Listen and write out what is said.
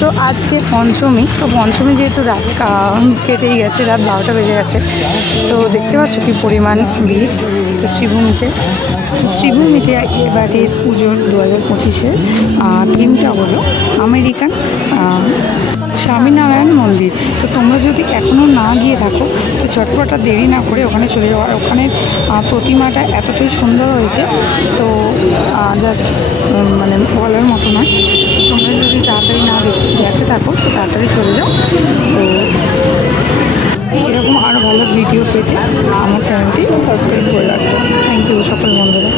তো আজকে পঞ্চমী, তো পঞ্চমী যেহেতু রাত কেটেই গেছে, রাত 12টা বেজে গেছে। তো দেখতে পাচ্ছ কি পরিমাণ ভিড়। তো শ্রীভূমিতে এবারের পুজোর 2025-এর থিমটা হলো আমেরিকান স্বামীনারায়ণ মন্দির। তো তোমরা যদি এখনও না গিয়ে থাকো তো চটপট আর দেরি না করে ওখানে চলে যাওয়া। ওখানে প্রতিমাটা এতটাই সুন্দর হয়েছে, তো জাস্ট মানে বলার মতো নয়। তোমরা যদি তাড়াতাড়ি না দেখতে থাকো তো তাড়াতাড়ি চলে যাও। তো এরকম আরও ভালো ভিডিও পেতে আমার চ্যানেলটি সাবস্ক্রাইব করে রাখবো। থ্যাংক ইউ সকল বন্ধুরা।